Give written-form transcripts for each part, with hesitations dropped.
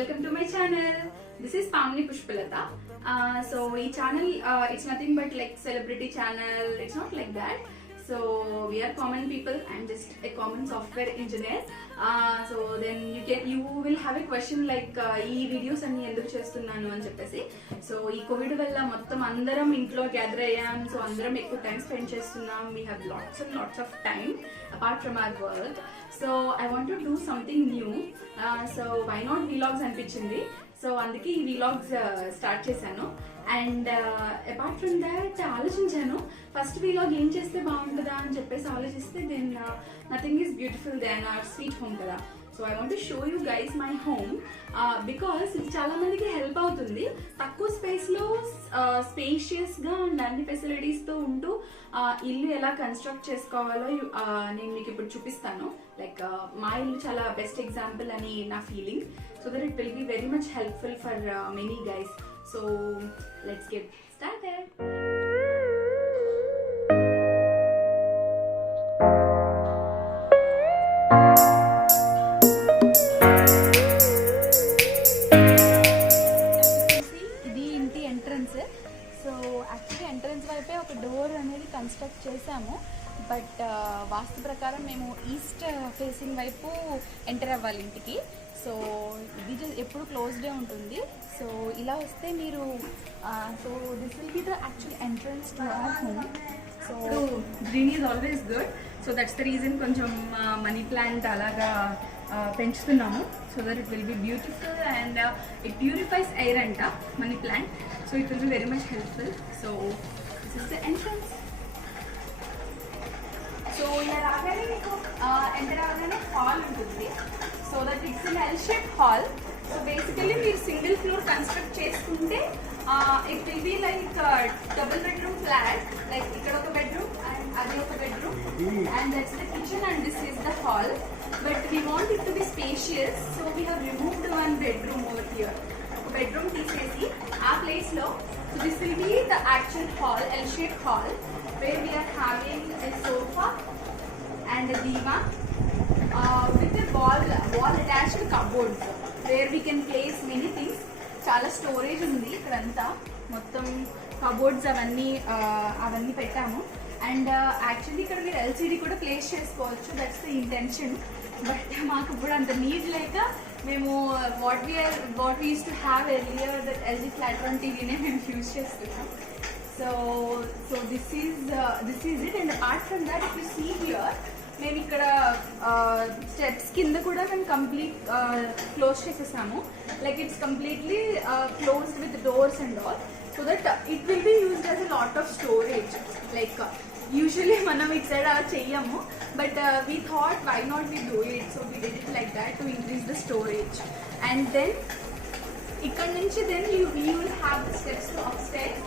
welcome to my channel. This is Pamni Pushpalata. So this channel, it's nothing but like celebrity channel. It's not like that. So we are common people. I'm just a common software engineer. So then you will have a question like ee videos anni enduku chestunnanu ani cheppesi. So ee covid valla mottam andaram intlo gather ayyam. So andaram ekku time spend chestunnam. We have lots and lots of time apart from our work. So I want to do something new. So why not vlogs అనిపించింది. So అందుకే ఈ vlogs start చేశాను. And apart from that ఆలోచించాను first vlog ఏం చేస్తే బాగుంటుందా అని చెప్పేసి ఆలోచిస్తే then nothing is beautiful then our sweet home కదా. So I want to show you guys my home because ఇది చాలా మందికి హెల్ప్ అవుతుంది. తక్కువ స్పేస్లో స్పేషియస్గా అండ్ అన్ని ఫెసిలిటీస్తో ఉంటూ ఇల్లు ఎలా కన్స్ట్రక్ట్ చేసుకోవాలో నేను మీకు ఇప్పుడు చూపిస్తాను. లైక్ మా ఇల్లు చాలా బెస్ట్ ఎగ్జాంపుల్ అని నా feeling. So that it will be very much helpful for many guys. So let's get started. ఇది ఇంటి ఎంట్రన్స్. సో యాక్చువల్లీ ఎంట్రన్స్ వైపే ఒక డోర్ అనేది కన్స్ట్రక్ట్ చేసాము. బట్ వాస్తు ప్రకారం మేము ఈస్ట్ ఫేసింగ్ వైపు ఎంటర్ అవ్వాలి ఇంటికి. సో ఇది ఎప్పుడు క్లోజ్డే ఉంటుంది. సో ఇలా వస్తే మీరు so this will be the actual entrance to our home. So green is always good. So that's the reason కొంచెం మనీ ప్లాంట్ అలాగా పెంచుతున్నాము. So that it will be beautiful and it purifies air అంట money plant. So it will be very much helpful. So this is the entrance. So ఇలా రాగానే మీకు enter అవగానే hall ఉంటుంది. So that it's in L shape hall. So basically మీరు single floor construct చేసుకుంటే it will be like double bedroom flat. Like ఇక్కడ ఒక bedroom and అది ఒక bedroom and that's the kitchen and this is the hall. But we want it to be spacious. So we have removed one bedroom over here. ఒక బెడ్రూమ్ తీసేసి ఆ ప్లేస్లో so this will be the actual hall, L shape hall, where we are having a sofa and a divan with a wall attached cupboards where we can place many things. చాలా స్టోరేజ్ ఉంది ఇక్కడంతా. మొత్తం కబోర్డ్స్ అవన్నీ పెట్టాము. అండ్ యాక్చువల్లీ ఇక్కడ మీరు ఎల్సీడీ కూడా ప్లేస్ చేసుకోవచ్చు. That's the intention. బట్ మాకు ఇప్పుడు అంత నీడ్ లేక మేము what we use to have earlier that LG flat one టీవీనే మేము యూజ్ చేస్తున్నాం. So this is it. And apart from that, if you see here, మేము ఇక్కడ స్టెప్స్ కింద కూడా మేము కంప్లీట్ క్లోజ్ చేసేసాము. Like it's completely closed with doors and all. So that it will be used as a lot of storage. Like usually మనం it side అలా చెయ్యము. But we thought why not we do it. So we did it like that to increase the storage. And then ఇక్కడ నుంచి then you will have the steps to upstairs.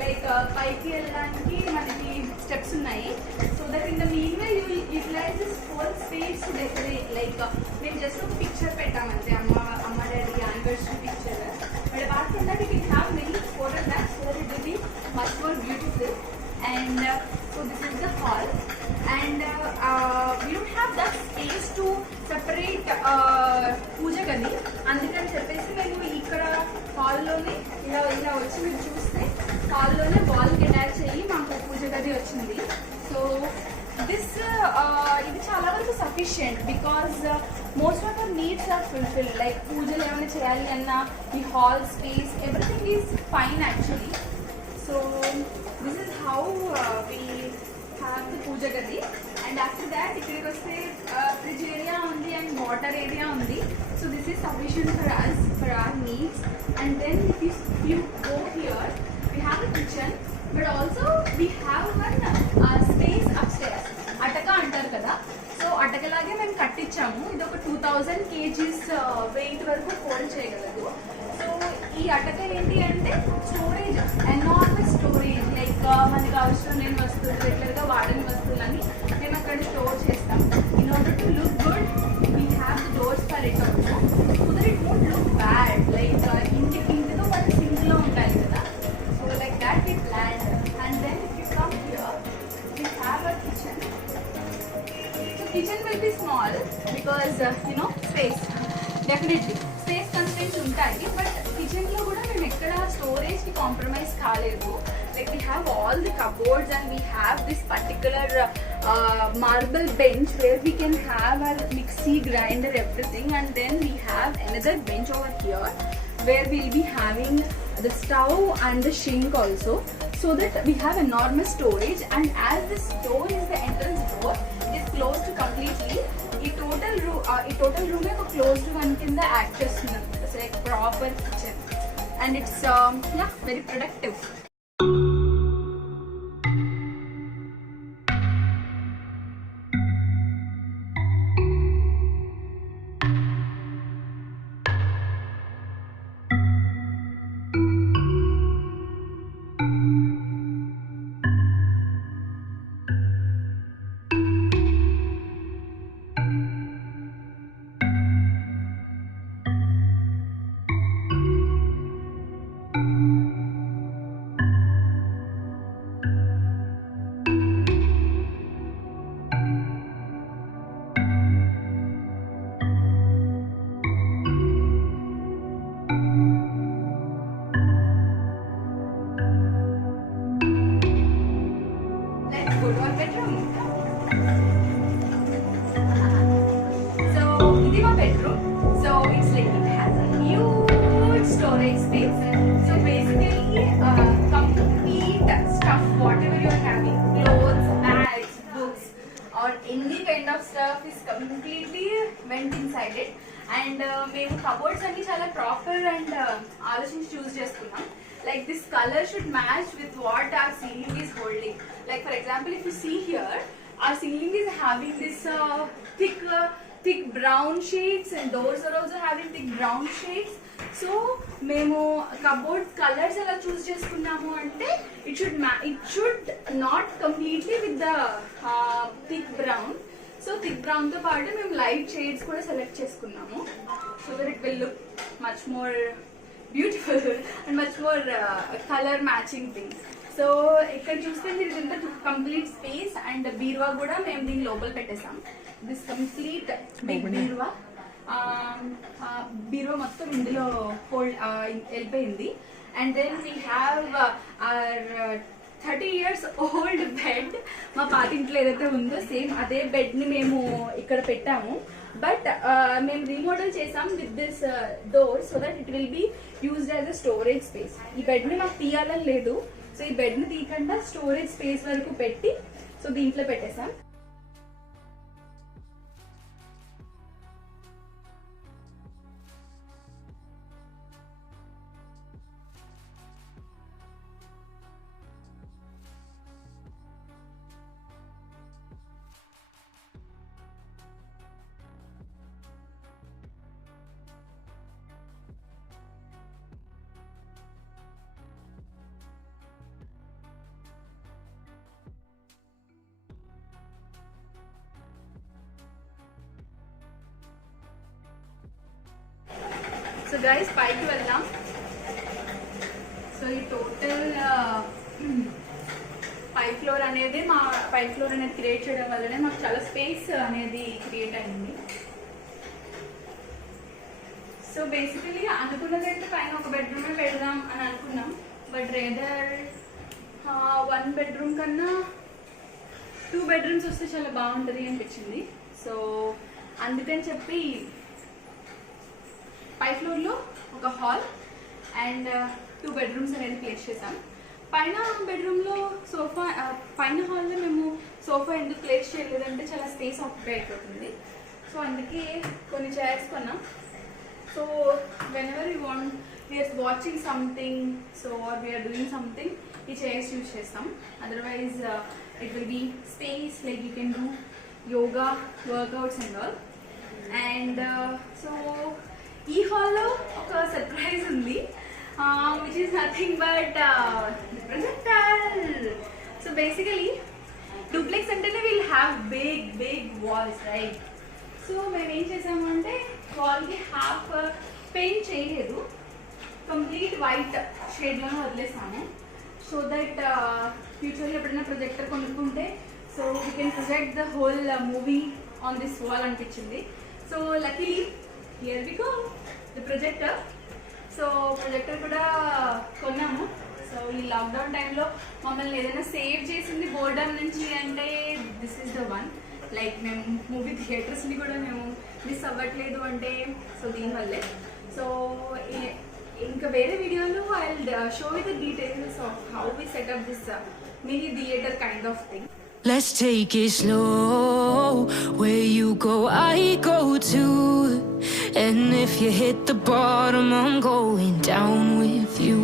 Like పైకి వెళ్ళడానికి మనకి steps ఉన్నాయి. So that in the mean way you will utilise this whole space to decorate. Like మేము just ఒక picture పెట్టామంటే అమ్మ daddy anniversary picture. But apart from that you can have many photographs so that it will be much more beautiful. And so this is the hall. And we don't have that space to separate పూజ గది. అందుకని చెప్పేసి మేము ఇక్కడ హాల్లోనే ఇలా వచ్చి మీరు చూస్తే హాల్లోనే వాల్కి అటాచ్ అయ్యి మాకు పూజ గది వచ్చింది. సో ఇది చాలా వరకు sufficient because most of our needs are fulfil. Like పూజలు ఏమైనా చేయాలి అన్నా ఈ hall space everything is fine actually. So this is how we have the puja గది. అండ్ ఆఫ్టర్ దాట్ ఇక్కడికి వస్తే ఫ్రిడ్జ్ ఏరియా ఉంది అండ్ వాటర్ ఏరియా ఉంది. So this is sufficient for us for our needs. And then if you go here we have a kitchen but also we have one space up stairs. అటక అంటారు కదా. సో అటకలాగే మేము కట్టించాము. ఇది ఒక 2000 kgs వెయిట్ వరకు హోల్డ్ చేయగలదు. సో ఈ అటక ఏంటి అంటే స్టోరేజ్, ఎనార్మస్ స్టోరేజ్. లైక్ మనకు అవసరం లేని వస్తువులు, రెగ్యులర్గా వాడని వస్తువులని మేము అక్కడ స్టోర్ చేస్తాం. In order to look good we have the doors for it also so that it won't look bad. Like ఇంటితో మన సింక్లో ఉండాలి కదా. So like that we plan. And then if you come here we have a kitchen. Kitchen will be small because space, definitely space constraints ఉంటాయి. బట్ కిచెన్లో కూడా మేము ఎక్కడ స్టోరేజ్కి కాంప్రమైజ్ కాలేదు. Like we have all the cupboards and we have this particular marble bench where we can have our mixie grinder, everything, and then we have another bench over here where we'll be having the stove and the sink also, so that we have enormous storage. And as this door is the entrance door, it is closed completely. ఈ total room ఒక closed one కింద యాక్ట్ చేస్తుంది. It's like proper kitchen and it's very productive. And మేము కబోర్డ్స్ అన్ని చాలా proper and ఆలోచించి చూస్ చేసుకున్నాం. Like this color should match with what our ceiling is holding. Like for example, if you see here, our ceiling is having this thick brown shades and doors are also having thick brown shades. So మేము cupboard colours ఎలా చూస్ చేసుకున్నాము అంటే it should not completely with the thick brown. So thick brown తో పాటు మేము light shades కూడా సెలెక్ట్ చేసుకున్నాము. So that it will look much more beautiful and much more colour matching things. So ఇక్కడ చూస్తే మీరు ఇంత కంప్లీట్ స్పేస్ అండ్ బీరువా కూడా మేము దీని లోపల పెట్టేసాం. దిస్ కంప్లీట్ బిగ్ బీరువా మొత్తం ఇందులో హోల్డ్ వెళ్ళిపోయింది. And then we have our 30 years old bed. మా పాతింట్లో ఏదైతే ఉందో సేమ్ అదే బెడ్ని మేము ఇక్కడ పెట్టాము. బట్ మేము రీమోడల్ చేసాం with this door so that it will be used as a storage space. ఈ బెడ్ని మాకు తీయాలని లేదు. సో ఈ బెడ్ని తీయకుండా స్టోరేజ్ స్పేస్ వరకు పెట్టి సో దీంట్లో పెట్టేసాం. సో గైస్ పైకి వెళ్దాం. సో ఈ టోటల్ పై ఫ్లోర్ అనేది క్రియేట్ చేయడం వల్లనే మాకు చాలా స్పేస్ అనేది క్రియేట్ అయింది. సో బేసికలీ అనుకున్నదంటే పైన ఒక బెడ్రూమే పెడదాం అని అనుకున్నాం. బట్ రేదర్ 1 bedroom కన్నా 2 bedrooms వస్తే చాలా బాగుంటుంది అనిపించింది. సో అందుకని చెప్పి పై ఫ్లోర్లో ఒక హాల్ అండ్ 2 bedrooms అనేది ప్లేస్ చేసాం. పైన బెడ్రూమ్లో సోఫా, పైన హాల్లో మేము సోఫా ఎందుకు ప్లేస్ చేయలేదంటే చాలా స్పేస్ ఆక్యుపై అయిపోతుంది. సో అందుకే కొన్ని చైర్స్ కొన్నాం. So whenever you want we're watching something so or we're doing something ఈ చైర్స్ యూజ్ చేస్తాం. Otherwise it will be space like you can do yoga workouts and all. And so ఈ హాల్లో ఒక సర్ప్రైజ్ ఉంది, which is nothing but the projector. So basically duplex antene will have big walls, right? So మేము ఏం చేసామంటే వాల్కి half paint చేయలేదు, complete white షేడ్లోనే వదిలేసాము. సో దట్ ఫ్యూచర్లో ఎప్పుడైనా ప్రొజెక్టర్ కొనుక్కుంటే so we can project the whole movie on this wall అనిపించింది. So luckily here we go the projector. So projector కూడా కొన్నాము. సో ఈ లాక్డౌన్ టైంలో మమ్మల్ని ఏదైనా సేవ్ చేసింది బోర్డమ్ నుంచి అంటే this is the one. Like మేము మూవీ థియేటర్స్ని కూడా మేము మిస్ అవ్వట్లేదు అంటే సో దీనివల్లే. సో ఇంకా వేరే వీడియోలో I will show you the details of how we set up this mini theater kind of thing. Let's take it slow. Where you go, I go too. And if you hit the bottom, I'm going down with you.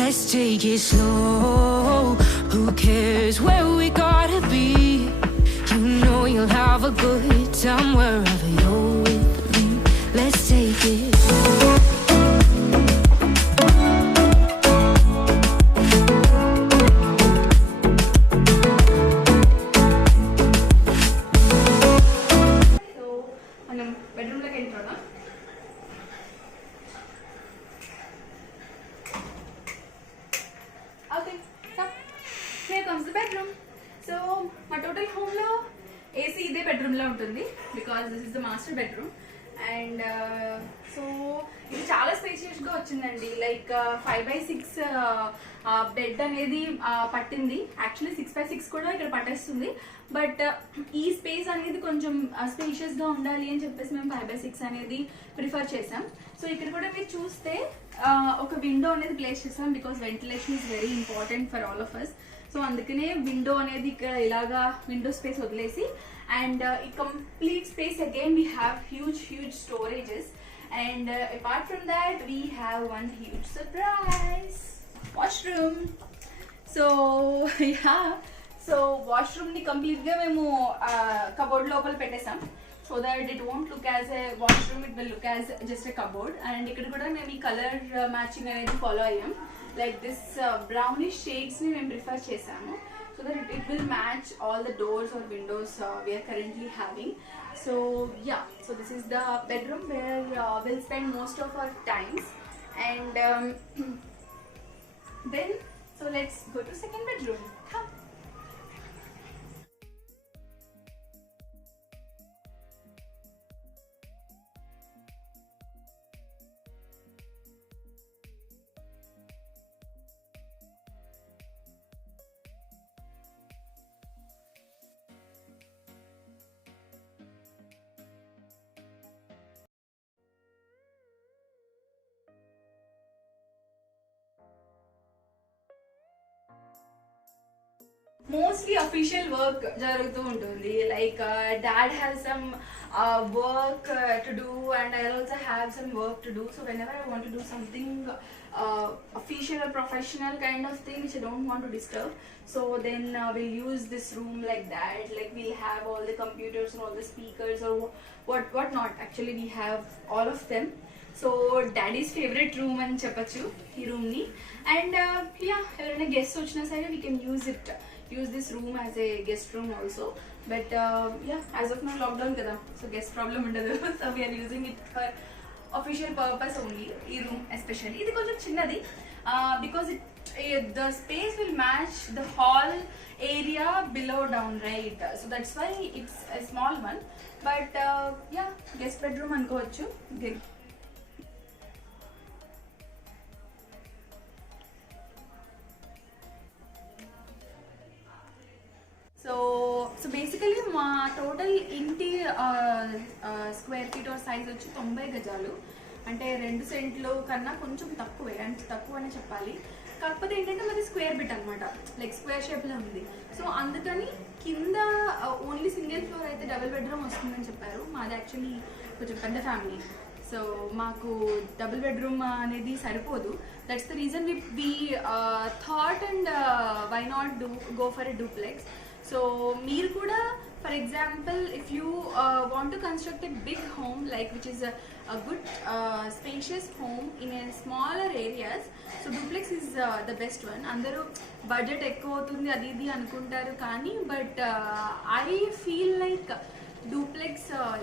Let's take it slow. Who cares where we gotta be? You know you'll have a good time wherever you're with me. Let's take it slow. మా total home లో ఏసీ ఇదే బెడ్రూమ్ లో ఉంటుంది because this is the master bedroom. And so ఇది చాలా స్పేషియస్ గా వచ్చిందండి. Like 5x6 bed అనేది పట్టింది. యాక్చువల్లీ 6x6 కూడా ఇక్కడ పట్టేస్తుంది. బట్ ఈ స్పేస్ అనేది కొంచెం స్పేషియస్ గా ఉండాలి అని చెప్పేసి మేము 5x6 అనేది ప్రిఫర్ చేసాం. సో ఇక్కడ కూడా మీరు చూస్తే ఒక విండో అనేది ప్లేస్ చేసాం because ventilation is very important for all of us. So అందుకనే విండో అనేది ఇక్కడ ఇలాగా విండో స్పేస్ వదిలేసి అండ్ ఈ complete space again we have huge storages. And apart from that we have one huge surprise washroom. So yeah, so washroom ని complete గా మేము cupboard లోపల పెట్టేసాం. So that it won't look as a washroom, it will look as just a cupboard. And ఇక్కడ కూడా మేము ఈ colour matching అనేది ఫాలో అయ్యాం. Like this brownish shades ni మేము ప్రిఫర్ చేసాము so that it will match all the doors or windows we are currently having. So yeah, so this is the bedroom where we'll spend most of our times. And then so let's go to second bedroom. Come. Mostly official work జరుగుతూ ఉంటుంది. Like dad has some work to do and I also have some work to do. So when ever I want to do something official or professional kind of thing which I don't want to disturb, so then we'll use this room like that. Like we'll have all the computers and all the speakers or what not. Actually we have all of them. So daddy's favorite room అని చెప్పచ్చు ఈ రూమ్ ని. And yeah, ఎవరైనా గెస్ట్ వచ్చినా సరే we can use this room as a guest room also. But yeah, as of now lockdown kada, so guest problem ఉండదు. So we are using it for official purpose only. ఈ room especially ఇది కొంచెం చిన్నది because the space will match the hall area below down, right? So that's why it's a small one. But yeah, guest bedroom అనుకోవచ్చు. So basically మా టోటల్ ఇంటి square feet or size వచ్చి 90 గజాలు. అంటే 2 సెంట్లు కన్నా కొంచెం తక్కువే, అంటే తక్కువ అని చెప్పాలి. కాకపోతే ఏంటంటే మాది స్క్వేర్ బిట్ అనమాట, లైక్ స్క్వేర్ షేప్లో ఉంది. సో అందుకని కింద ఓన్లీ సింగిల్ ఫ్లోర్ అయితే డబుల్ బెడ్రూమ్ వస్తుందని చెప్పారు. మాది యాక్చువల్లీ కొంచెం పెద్ద ఫ్యామిలీ, సో మాకు డబుల్ బెడ్రూమ్ అనేది సరిపోదు. That's the reason we thought and why not go for a duplex. So మీరు కూడా for example if you want to construct a big home like which is a good spacious home in a smaller areas, so duplex is the best one. Andaru budget ekku avutundi adi idi anukuntaru kaani, but I feel like duplex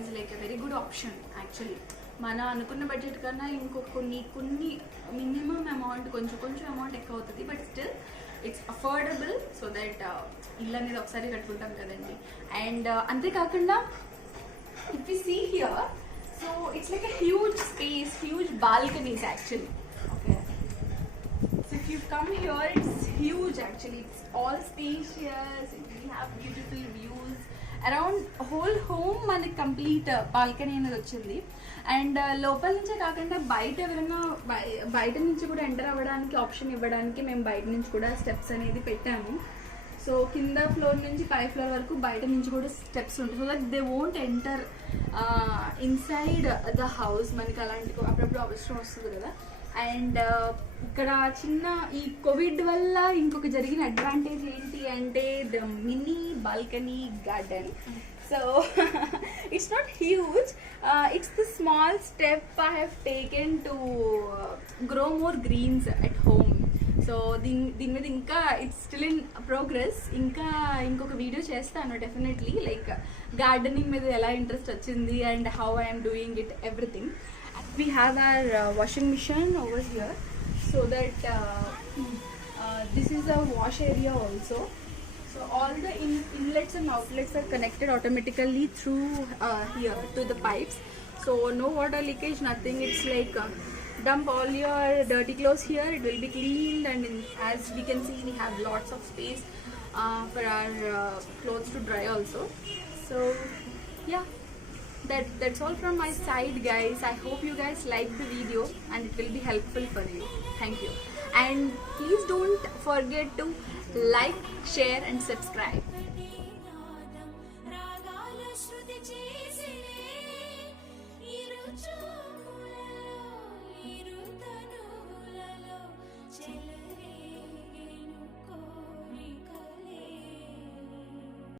is like a very good option actually. మన అనుకున్న బడ్జెట్ కన్నా ఇంకో కొన్ని minimum amount కొంచెం amount ఎక్కువ అవుతుంది, but still it's affordable. So that ఇల్లు అనేది ఒకసారి కట్టుకుంటాం కదండి. అండ్ అంతేకాకుండా if you see here, so it's like a huge space, huge balconies actually. Okay. So if you come here, it's huge actually. It's all spacious. We have beautiful views. Around whole home మనకి complete balcony అనేది వచ్చింది. అండ్ లోపల నుంచే కాకుండా బయట ఎవరైనా బయట నుంచి కూడా ఎంటర్ అవ్వడానికి ఆప్షన్ ఇవ్వడానికి మేము బయట నుంచి కూడా స్టెప్స్ అనేది పెట్టాము. సో కింద ఫ్లోర్ నుంచి పై ఫ్లోర్ వరకు బయట నుంచి కూడా స్టెప్స్ ఉంటాయి. So that they won't enter inside the house. మనకి అలాంటి అప్పుడప్పుడు అవసరం వస్తుంది కదా. అండ్ ఇక్కడ చిన్న ఈ కోవిడ్ వల్ల ఇంకొక జరిగిన అడ్వాంటేజ్ ఏంటి అంటే the mini balcony garden. So it's not huge, it's the small step I have taken to grow more greens at home. So దీని మీద ఇంకా ఇట్స్ స్టిల్ ఇన్ ప్రోగ్రెస్. ఇంకొక వీడియో చేస్తాను డెఫినెట్లీ, లైక్ గార్డెనింగ్ మీద ఎలా interest వచ్చింది and how I'm doing it everything. We have our washing machine over here, so that this is a wash area also. So all the inlets and outlets are connected automatically through here to the pipes. So no water leakage, nothing. It's like dump all your dirty clothes here, it will be cleaned, and as we can see we have lots of space for our clothes to dry also. So yeah, that's all from my side, guys. I hope you guys like the video and it will be helpful for you. Thank you, and please don't forget to like, share and subscribe.